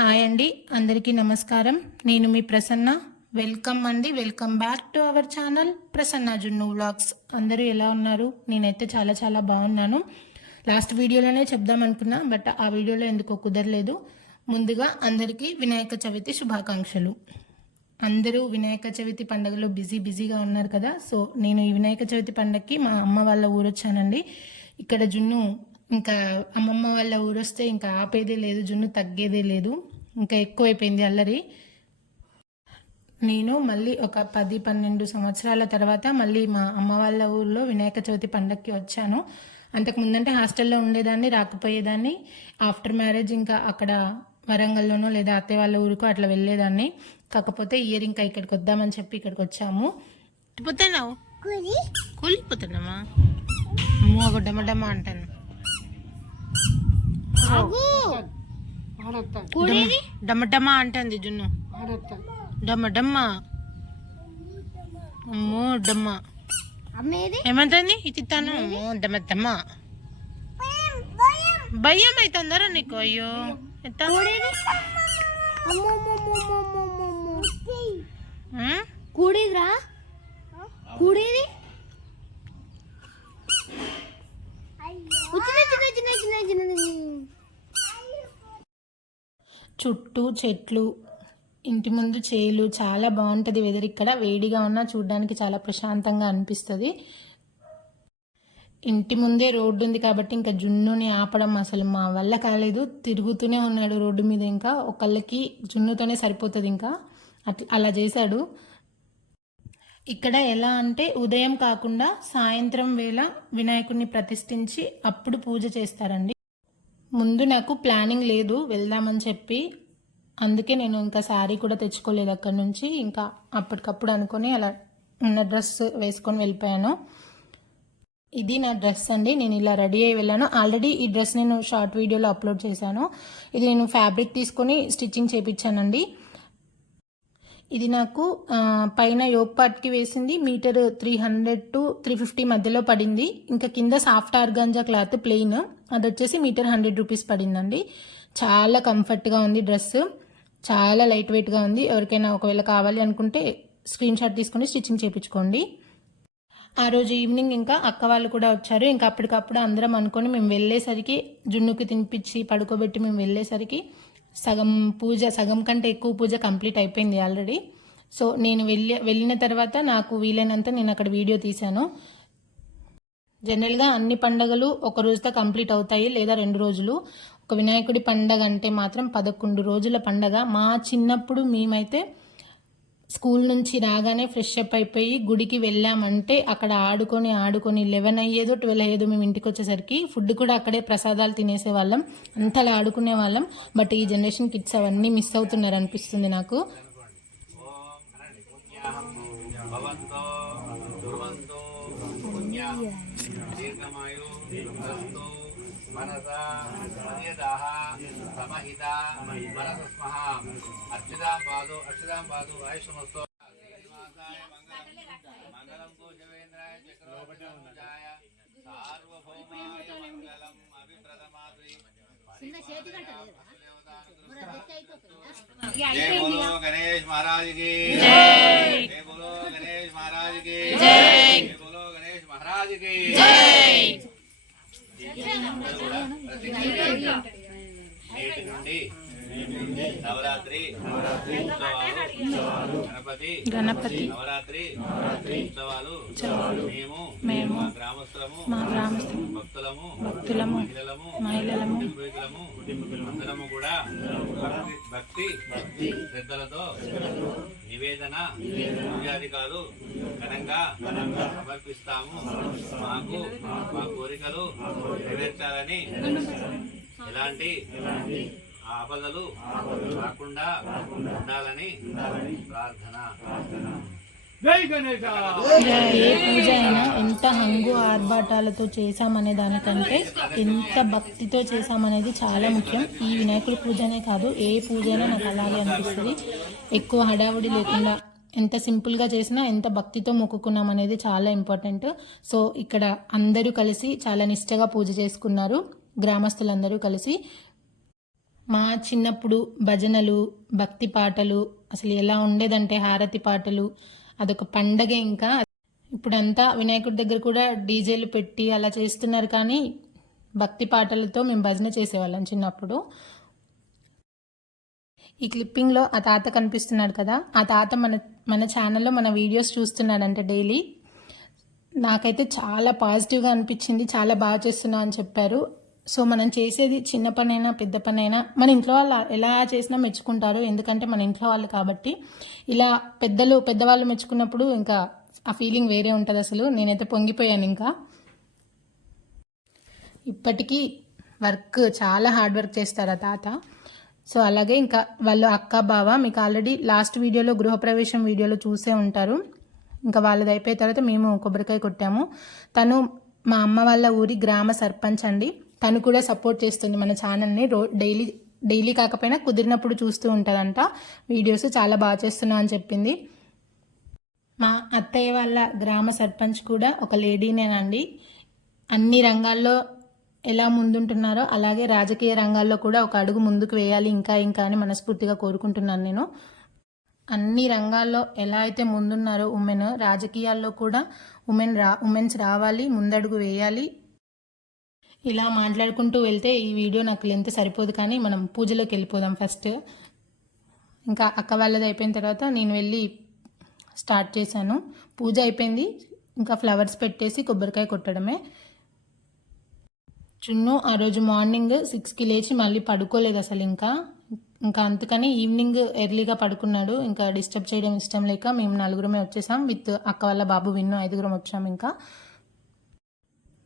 Hi అండి, అందరికీ నమస్కారం. నేను మీ Prasanna. Welcome back to our channel Prasanna Junnu vlogs. అందరూ ఎలా ఉన్నారు? నేనైతే చాలా చాలా బాగున్నాను. లాస్ట్ వీడియోలోనే చెప్దాం అనుకున్నా, బట్ ఆ వీడియోలో ఎందుకో కుదరలేదు. ముందుగా అందరికీ వినాయక చవితి శుభాకాంక్షలు. అందరూ వినాయక చవితి పండుగలో బిజీగా ఉన్నారు కదా. సో నేను ఈ వినాయక చవితి పండుగకి మా అమ్మ వాళ్ళ ఊరు వచ్చానండి. ఇక్కడ జున్ను ఇంకా అమ్మమ్మ వాళ్ళ ఊరు వస్తే ఇంకా ఆపేదే లేదు, జున్ను తగ్గేదే లేదు, ఇంకా ఎక్కువైపోయింది అల్లరి. నేను మళ్ళీ ఒక 10-12 సంవత్సరాల తర్వాత మళ్ళీ మా అమ్మ వాళ్ళ ఊర్లో వినాయక చవితి పండగకి వచ్చాను. అంతకు ముందంటే హాస్టల్లో ఉండేదాన్ని, రాకపోయేదాన్ని. ఆఫ్టర్ మ్యారేజ్ ఇంకా అక్కడ వరంగల్లోనో లేదా అత్తయ్య వాళ్ళ ఊరికో అట్లా వెళ్ళేదాన్ని. కాకపోతే ఇయర్ ఇంకా ఇక్కడికి వద్దామని చెప్పి ఇక్కడికి వచ్చాము. పోతున్నావు? కూలిపోతున్నామా? అమ్మో ఒక డమడమ అంటాను. డమ్మడమ్మ అంటుంది జున్ను. డమ్మడమ్మ. అమ్మో డమ్మ ఏమంటుంది? ఇస్తాను. అమ్మో డమ్మడమ్మ. భయం అవుతుందరా నీకు? అయ్యో కూడేదిరా కూడేది చుట్టూ చెట్లు, ఇంటి ముందు చేలు, చాలా బాగుంటుంది వెదర్. ఇక్కడ వేడిగా ఉన్నా చూడడానికి చాలా ప్రశాంతంగా అనిపిస్తుంది. ఇంటి ముందే రోడ్డు ఉంది కాబట్టి ఇంకా జున్నుని ఆపడం అసలు మా వల్ల కాలేదు. తిరుగుతూనే ఉన్నాడు రోడ్డు మీద. ఇంకా ఒకళ్ళకి జున్నుతోనే సరిపోతుంది, ఇంకా అలా చేశాడు. ఇక్కడ ఎలా అంటే ఉదయం కాకుండా సాయంత్రం వేళ వినాయకుడిని ప్రతిష్ఠించి అప్పుడు పూజ చేస్తారండి. ముందు నాకు ప్లానింగ్ లేదు వెళ్దామని చెప్పి, అందుకే నేను ఇంకా శారీ కూడా తెచ్చుకోలేదు అక్కడ నుంచి. ఇంకా అప్పటికప్పుడు అనుకొని అలా ఉన్న డ్రెస్ వేసుకొని వెళ్ళిపోయాను. ఇది నా డ్రెస్ అండి. నేను ఇలా రెడీ అయ్యి వెళ్ళాను. ఆల్రెడీ ఈ డ్రెస్ నేను షార్ట్ వీడియోలో అప్లోడ్ చేశాను. ఇది నేను ఫ్యాబ్రిక్ తీసుకొని స్టిచ్చింగ్ చేయించానండి. ఇది నాకు పైన యోగ్ పార్ట్కి వేసింది మీటర్ 300 to 350 మధ్యలో పడింది. ఇంకా కింద సాఫ్ట్ ఆర్గాంజా క్లాత్ ప్లెయిన్, అది వచ్చేసి మీటర్ 100 రూపీస్ పడిందండి. చాలా కంఫర్ట్గా ఉంది డ్రెస్, చాలా లైట్ వెయిట్గా ఉంది. ఎవరికైనా ఒకవేళ కావాలి అనుకుంటే స్క్రీన్ షాట్ తీసుకొని స్టిచ్చింగ్ చేయించుకోండి. ఆ రోజు ఈవినింగ్ ఇంకా అక్క వాళ్ళు కూడా వచ్చారు. ఇంకా అప్పటికప్పుడు అందరం అనుకొని మేము వెళ్ళేసరికి, జున్నుకి తినిపించి పడుకోబెట్టి మేము వెళ్ళేసరికి సగం కంటే ఎక్కువ పూజ కంప్లీట్ అయిపోయింది ఆల్రెడీ. సో నేను వెళ్ళిన తర్వాత నాకు వీలైనంత నేను అక్కడ వీడియో తీశాను. జనరల్గా అన్ని పండగలు ఒక రోజుతో కంప్లీట్ అవుతాయి లేదా 2 రోజులు. ఒక వినాయకుడి పండగ అంటే మాత్రం 11 రోజుల పండగ. మా చిన్నప్పుడు మేమైతే స్కూల్ నుంచి రాగానే ఫ్రెష్ అప్ అయిపోయి గుడికి వెళ్ళామంటే అక్కడ ఆడుకొని 11 అయ్యేదో 12 అయ్యేదో మేము ఇంటికి వచ్చేసరికి. ఫుడ్ కూడా అక్కడే ప్రసాదాలు తినేసే వాళ్ళం, అంతలా ఆడుకునే వాళ్ళం. బట్ ఈ జనరేషన్ కిడ్స్ అవన్నీ మిస్ అవుతున్నారు అనిపిస్తుంది నాకు. మనసా మర్యాదాః సమహితా మనసస్మః అక్షదాం పాదు ఆయుష్మస్తు మంగళం కోశవేంద్రాయ చక్రవర్తిజాయ సార్వభౌమాయ మంగళం అభిప్రదమాద్రి జై బోలో గణేష్ మహారాజ్ కి జై, జై బోలో గణేష్ మహారాజ్ కి జై, జై బోలో గణేష్ మహారాజ్ కి జై. నేటి నుండి నవరాత్రి ఉత్సవాలు, గణపతి నవరాత్రి ఉత్సవాలు మేము మా గ్రామస్తులము భక్తులము మహిళలము అందరము కూడా భక్తి శ్రద్ధలతో నివేదన పూజాధికారులు ఘనంగా సమర్పిస్తాము. మాకు మా కోరికలు నెరవేర్చాలని, ఎలాంటి ఆపదలు రాకుండా ఉండాలని ప్రార్థన. ఏ పూజ అయినా ఎంత హంగు ఆర్భాటాలతో చేశామనే దానికంటే ఎంత భక్తితో చేశామనేది చాలా ముఖ్యం. ఈ వినాయకుడి పూజనే కాదు, ఏ పూజ అయినా నాకు అలాగే అనిపిస్తుంది. ఎక్కువ హడావుడి లేకుండా ఎంత సింపుల్గా చేసినా ఎంత భక్తితో మొక్కుకున్నాం అనేది చాలా ఇంపార్టెంట్. సో ఇక్కడ అందరూ కలిసి చాలా నిష్టగా పూజ చేసుకున్నారు, గ్రామస్తులందరూ కలిసి. మా చిన్నప్పుడు భజనలు, భక్తి పాటలు అసలు ఎలా ఉండేదంటే హారతి పాటలు అదొక పండగే. ఇంకా ఇప్పుడంతా వినాయకుడి దగ్గర కూడా డీజేలు పెట్టి అలా చేస్తున్నారు, కానీ భక్తి పాటలతో మేము భజన చేసేవాళ్ళం చిన్నప్పుడు. ఈ క్లిప్పింగ్లో ఆ తాత కనిపిస్తున్నాడు కదా, ఆ తాత మన ఛానల్లో మన వీడియోస్ చూస్తున్నాడంటే డైలీ. నాకైతే చాలా పాజిటివ్గా అనిపించింది, చాలా బాగా చేస్తున్నా అని చెప్పారు. సో మనం చేసేది చిన్న పనైనా పెద్ద పనైనా మన ఇంట్లో వాళ్ళు ఎలా చేసినా మెచ్చుకుంటారు, ఎందుకంటే మన ఇంట్లో వాళ్ళు కాబట్టి. ఇలా పెద్దవాళ్ళు మెచ్చుకున్నప్పుడు ఇంకా ఆ ఫీలింగ్ వేరే ఉంటుంది. అసలు నేనైతే పొంగిపోయాను. ఇంకా ఇప్పటికీ చాలా హార్డ్ వర్క్ చేస్తారు ఆ తాత. సో అలాగే ఇంకా వాళ్ళు అక్క బావ మీకు ఆల్రెడీ లాస్ట్ వీడియోలో గృహప్రవేశం వీడియోలో చూసే ఉంటారు. ఇంకా వాళ్ళది అయిపోయిన తర్వాత మేము కొబ్బరికాయ కొట్టాము. తను మా అమ్మ వాళ్ళ ఊరి గ్రామ సర్పంచ్ అండి. తను కూడా సపోర్ట్ చేస్తుంది మన ఛానల్ని. డైలీ కాకపోయినా కుదిరినప్పుడు చూస్తూ ఉంటుందంట వీడియోస్. చాలా బాగా చేస్తున్నా అని చెప్పింది. మా అత్తయ్య వాళ్ళ గ్రామ సర్పంచ్ కూడా ఒక లేడీనేనండి. అన్ని రంగాల్లో ఎలా ముందుంటున్నారో అలాగే రాజకీయ రంగాల్లో కూడా ఒక అడుగు ముందుకు వేయాలి ఇంకా అని మనస్ఫూర్తిగా కోరుకుంటున్నాను నేను. అన్ని రంగాల్లో ఎలా అయితే ముందున్నారో ఉమెన్, రాజకీయాల్లో కూడా ఉమెన్స్ రావాలి, ముందడుగు వేయాలి. ఇలా మాట్లాడుకుంటూ వెళ్తే ఈ వీడియో నాకు లెంత్ సరిపోదు, కానీ మనం పూజలోకి వెళ్ళిపోదాం ఫస్ట్. ఇంకా అక్క వాళ్ళది అయిపోయిన తర్వాత నేను వెళ్ళి స్టార్ట్ చేశాను. పూజ అయిపోయింది, ఇంకా ఫ్లవర్స్ పెట్టేసి కొబ్బరికాయ కొట్టడమే. చున్ను ఆ రోజు మార్నింగ్ 6కి లేచి మళ్ళీ పడుకోలేదు అసలు. ఇంకా అందుకని ఈవినింగ్ ఎర్లీగా పడుకున్నాడు. ఇంకా డిస్టర్బ్ చేయడం ఇష్టం లేక మేము 4 వచ్చేసాం. విత్ అక్క వాళ్ళ బాబు విన్ను 5 వచ్చాం. ఇంకా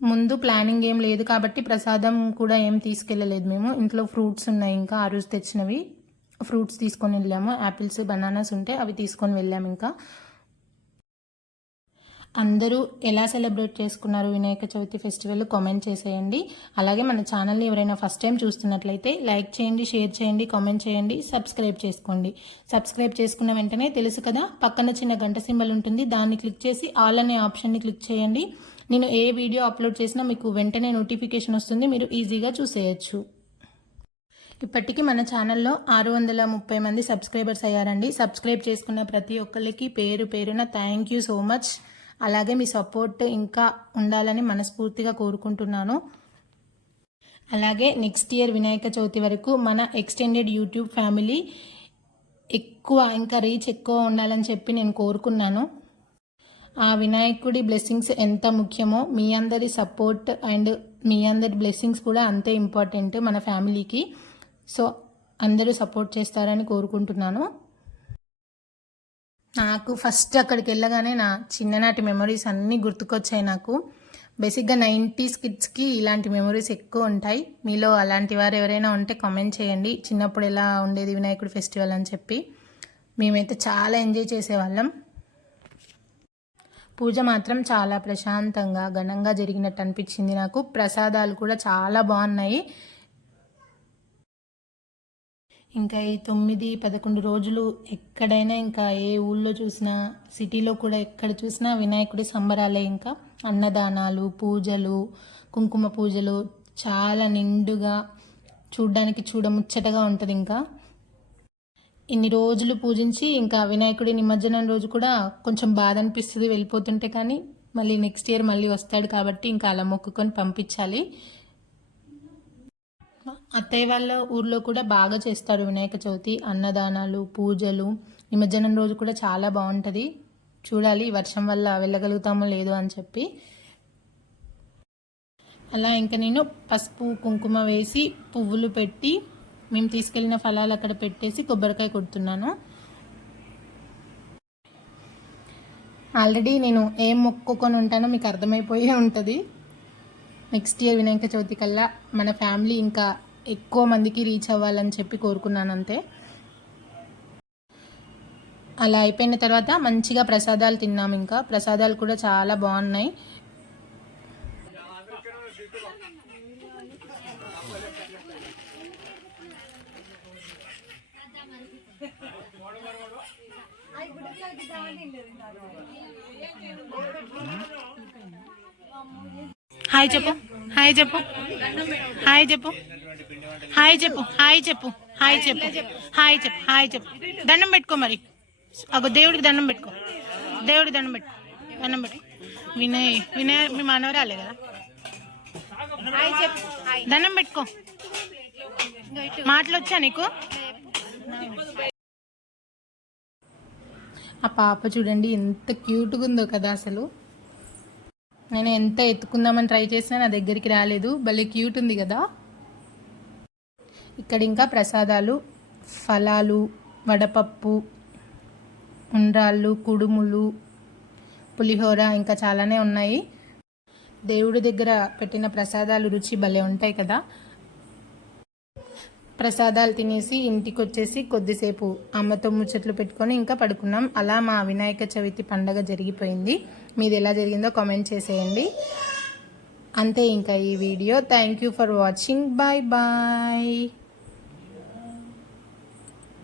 ముందు ప్లానింగ్ ఏం లేదు కాబట్టి ప్రసాదం కూడా ఏం తీసుకెళ్ళలేదు మేము. ఇంట్లో ఫ్రూట్స్ ఉన్నాయి, ఇంకా ఆ రోజు తెచ్చినవి ఫ్రూట్స్ తీసుకొని వెళ్ళాము. యాపిల్స్, బనానాస్ ఉంటే అవి తీసుకొని వెళ్ళాము. ఇంకా అందరూ ఎలా సెలబ్రేట్ చేసుకున్నారు వినాయక చవితి ఫెస్టివల్ కామెంట్ చేసేయండి. అలాగే మన ఛానల్ని ఎవరైనా ఫస్ట్ టైం చూస్తున్నట్లయితే లైక్ చేయండి, షేర్ చేయండి, కామెంట్ చేయండి, సబ్స్క్రైబ్ చేసుకోండి. సబ్స్క్రైబ్ చేసుకున్న వెంటనే తెలుసు కదా పక్కన చిన్న గంట సింబల్ ఉంటుంది, దాన్ని క్లిక్ చేసి ఆల్ అనే ఆప్షన్ని క్లిక్ చేయండి. నేను ఏ వీడియో అప్లోడ్ చేసినా మీకు వెంటనే నోటిఫికేషన్ వస్తుంది, మీరు ఈజీగా చూసేయచ్చు. ఇప్పటికీ మన ఛానల్లో 630 మంది సబ్స్క్రైబర్స్ అయ్యారండి. సబ్స్క్రైబ్ చేసుకున్న ప్రతి ఒక్కరికి పేరున థ్యాంక్ యూ సో మచ్. అలాగే మీ సపోర్ట్ ఇంకా ఉండాలని మనస్ఫూర్తిగా కోరుకుంటున్నాను. అలాగే నెక్స్ట్ ఇయర్ వినాయక చవితి వరకు మన ఎక్స్టెండెడ్ యూట్యూబ్ ఫ్యామిలీ ఇంకా రీచ్ ఎక్కువ ఉండాలని చెప్పి నేను కోరుకున్నాను. ఆ వినాయకుడి బ్లెస్సింగ్స్ ఎంత ముఖ్యమో మీ అందరి సపోర్ట్ అండ్ మీ అందరి బ్లెస్సింగ్స్ కూడా అంతే ఇంపార్టెంట్ మన ఫ్యామిలీకి. సో అందరూ సపోర్ట్ చేస్తారని కోరుకుంటున్నాను. నాకు ఫస్ట్ అక్కడికి వెళ్ళగానే నా చిన్ననాటి మెమరీస్ అన్నీ గుర్తుకొచ్చాయి నాకు. బేసిక్గా 90s కిడ్స్కి ఇలాంటి మెమరీస్ ఎక్కువ ఉంటాయి. మీలో అలాంటి వారు ఎవరైనా ఉంటే కామెంట్ చేయండి, చిన్నప్పుడు ఎలా ఉండేది వినాయకుడి ఫెస్టివల్ అని చెప్పి. మేమైతే చాలా ఎంజాయ్ చేసేవాళ్ళం. పూజ మాత్రం చాలా ప్రశాంతంగా ఘనంగా జరిగినట్టు అనిపించింది నాకు. ప్రసాదాలు కూడా చాలా బాగున్నాయి. ఇంకా ఈ 9-11 రోజులు ఎక్కడైనా, ఇంకా ఏ ఊళ్ళో చూసినా, సిటీలో కూడా ఎక్కడ చూసినా వినాయకుడి సంబరాలే. ఇంకా అన్నదానాలు, పూజలు, కుంకుమ పూజలు చాలా నిండుగా చూడ్డానికి చూడముచ్చటగా ఉంటుంది. ఇంకా ఇన్ని రోజులు పూజించి ఇంకా వినాయకుడి నిమజ్జనం రోజు కూడా కొంచెం బాధ అనిపిస్తుంది వెళ్ళిపోతుంటే, కానీ మళ్ళీ నెక్స్ట్ ఇయర్ మళ్ళీ వస్తాడు కాబట్టి ఇంకా అలా మొక్కుకొని పంపించాలి. అత్తయ్య వాళ్ళ ఊర్లో కూడా బాగా చేస్తారు వినాయక చవితి. అన్నదానాలు, పూజలు, నిమజ్జనం రోజు కూడా చాలా బాగుంటుంది. చూడాలి వర్షం వల్ల వెళ్ళగలుగుతామో లేదో అని చెప్పి. అలా ఇంకా నేను పసుపు కుంకుమ వేసి పువ్వులు పెట్టి మేము తీసుకెళ్ళిన ఫలాలు అక్కడ పెట్టేసి కొబ్బరికాయ కొడుతున్నాను. ఆల్రెడీ నేను ఏం మొక్కుకొని ఉంటానో మీకు అర్థమైపోయే ఉంటుంది. నెక్స్ట్ ఇయర్ వినాయక చవితి కల్లా మన ఫ్యామిలీ ఇంకా ఎక్కువ మందికి రీచ్ అవ్వాలని చెప్పి కోరుకున్నాను అంతే. అలా అయిపోయిన తర్వాత మంచిగా ప్రసాదాలు తిన్నాము. ఇంకా ప్రసాదాలు కూడా చాలా బాగున్నాయి. హాయ్ చెప్పు, హాయ్ చెప్పు, హాయ్ చెప్పు. హాయ్ చెప్పు హాయ్ చెప్పు హాయ్ చెప్పు హాయ్ చెప్పు హాయ్ చెప్పు దండం పెట్టుకో మరి అగో దేవుడికి దండం పెట్టుకో దేవుడికి దండం పెట్టుకో దండం పెట్టుకో వినయ్ వినయ్ మీ మనవరాలే కదా దండం పెట్టుకో మాటలు వచ్చా నీకు ఆ పాప చూడండి ఎంత క్యూట్గా ఉందో కదా అసలు నేను ఎంత ఎత్తుకుందామని ట్రై చేసినా నా దగ్గరికి రాలేదు భలే క్యూట్ ఉంది కదా ఇక్కడ ఇంకా ప్రసాదాలు ఫలాలు వడపప్పు ఉండ్రాళ్ళు కుడుములు పులిహోర ఇంకా చాలానే ఉన్నాయి దేవుడి దగ్గర పెట్టిన ప్రసాదాలు రుచి భలే ఉంటాయి కదా ప్రసాదాలు తినేసి ఇంటికి వచ్చేసి కొద్దిసేపు అమ్మతో ముచ్చట్లు పెట్టుకొని ఇంకా పడుకున్నాం అలా మా వినాయక చవితి పండగ జరిగిపోయింది మీది ఎలా జరిగిందో కామెంట్ చేసేయండి అంతే ఇంకా ఈ video thank you for watching bye bye